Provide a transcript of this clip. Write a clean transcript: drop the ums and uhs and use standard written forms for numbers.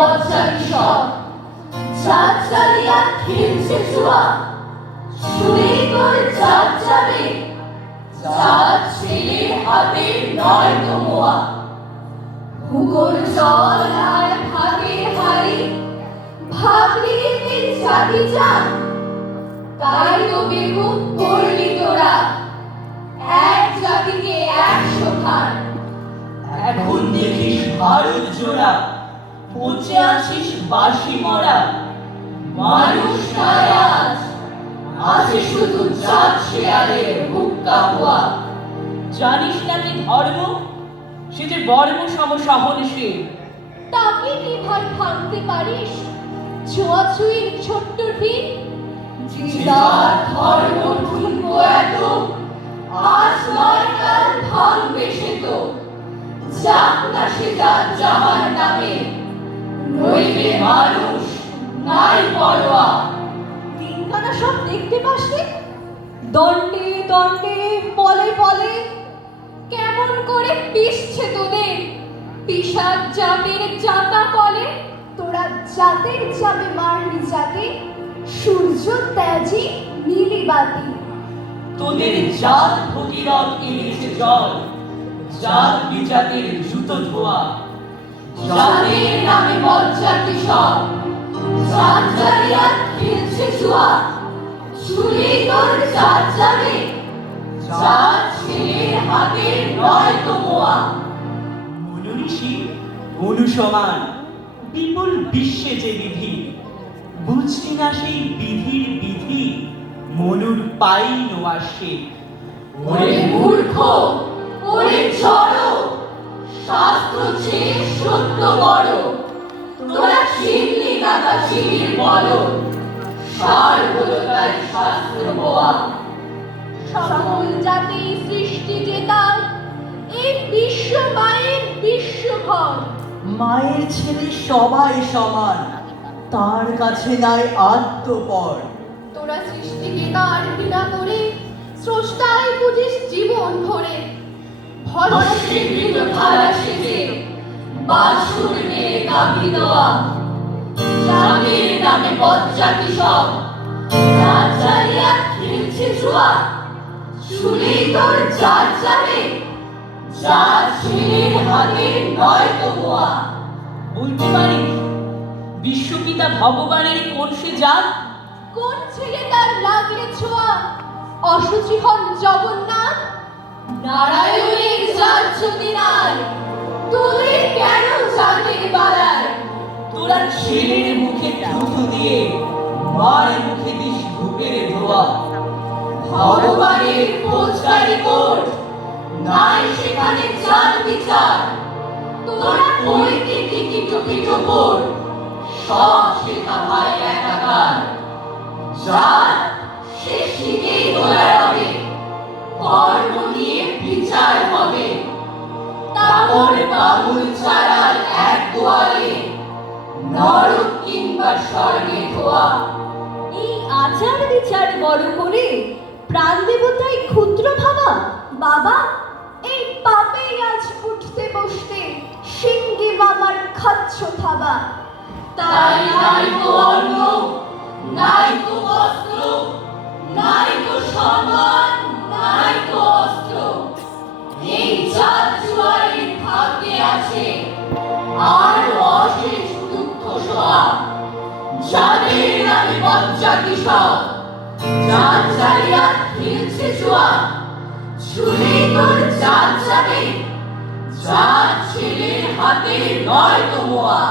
বজ্জাতি সব জাত চালিয়া খেলছে জুয়া শুনে তোর জাত যাবে জাত ছেলের হাতে নয় তো মোয়া হুকর জল আর ভাগের হাড়ি ভাবলি এতে জাতি যান তাই তো বেগুন করলি তোরা এক জাতিকে 100 ভাগ এখন দেখিস ভারত জোড়া পচে আছিস বাসি মরা মানুষ নাই আজ আছে শুধু জাত শেয়ালের হুক্কা হুয়া জানিস নাকি ধর্ম সে যে বর্ম সম সহনশীল তাকে কি ভাই ভাঙতে পারিস ছোঁয়াছুঁয়ির ছোট্ট ঢিল যার ধর্ম ঠুনকো এত আজ নয় কাল ভাঙবে সে তো যাক না সে যার জাহার নামে নইবে মানুষ নাই পরোয়া তিনখানা সব দেখতে পাসনি দণ্ডে দণ্ডে পলে পলে কেমন করে পিষছে তোদের পিসার জাতের জাতা কলে তোরা জাতের যাবে মারলি যাকে সূর্য ত্যাজি নীলি বাতি তোদের জাত ভগীরথ এনেছে জল জাত বিজাতের জুতো ধোয়া জাতের নামে বজ্জাতি সব জাত জ্বালিয়া খেলছে জুয়া শুনেই তোর জাত যাবে জাত ছেলের হাতে নয় তো মোয়া মনুষী অনুসমান বিপুল বিশ্বে যে বিধি বুঝলি না সেই বিধির বিধি মনুর পাই নোয়াসে ওরে মূর্খ ওরে জড় শাস্ত্র চেয়ে সত্য বড় তোরা চিনলি না তা চিনির বলো সার হলো তাই শাস্ত্র বোয়া সকল জাতি সৃষ্টি যে তার এই বিশ্ব মায়ের বিশ্বঘর মায়ের ছেলে সবাই সমান তার কাছে নাই আত্মপর তোরা সৃষ্টিকে তার ঘৃণা করে স্রষ্টাই বুঝিস জীবন ভরে ভরসে কৃত ধারা সেজে বাসুর নিয়ে কাঁপি দেওয়া জাতির নামে বজ্জাতি সব জাত জ্বালিয়া খেলছে জুয়া শুনেই তোর জাত যাবে জাত ছেলের হাতে নয় তো মোয়া বলতে পারিস বিশ্বপিতা ভগবানের কোন সে জাত কোন ছেলে তার লাগলে ছোঁয়া অসুচি হন জগন্নাথ নারায়ণের জাত যদি নাই তোদের কেন জাতের বাড়ায় তোরা ছেলের মুখে থুথু দিয়ে মার মুখে দিস ধূপের ধোয়া ভগবানের খোঁজকারী কোর্ট নাই সেখানে জাত বিচার তোরা কইতে টিকি টুকি টুকুর সব শেখা ভাই একাকার জাত সে শিখেই তোলা হবে কর্ম নিয়ে বিচার হবে তারপর বাবুল চারার এক গোয়ালে নরক কিংবা স্বর্গে ধোয়া এই আচার বিচার বড় করে প্রাণ দেবতাই ক্ষুদ্র ভাবা বাবা এই পাপেই আজ উঠতে বসতে সিংহে বাবার খাচ্ছ থাবা তাই নাই তো অন্ন নাই তো বস্ত্র নাই তো সম্মান নাই তো অস্ত্র এই জাত জুয়ারের ভাগ্যে আছে আর অশেষ দুঃখ সহা যাদের নামে বজ্জাতি সব জাত জ্বালিয়া খেলছে জুয়া শুনেই তোর জাত যাবে জাত ছেলের হাতে নয় তো মোয়া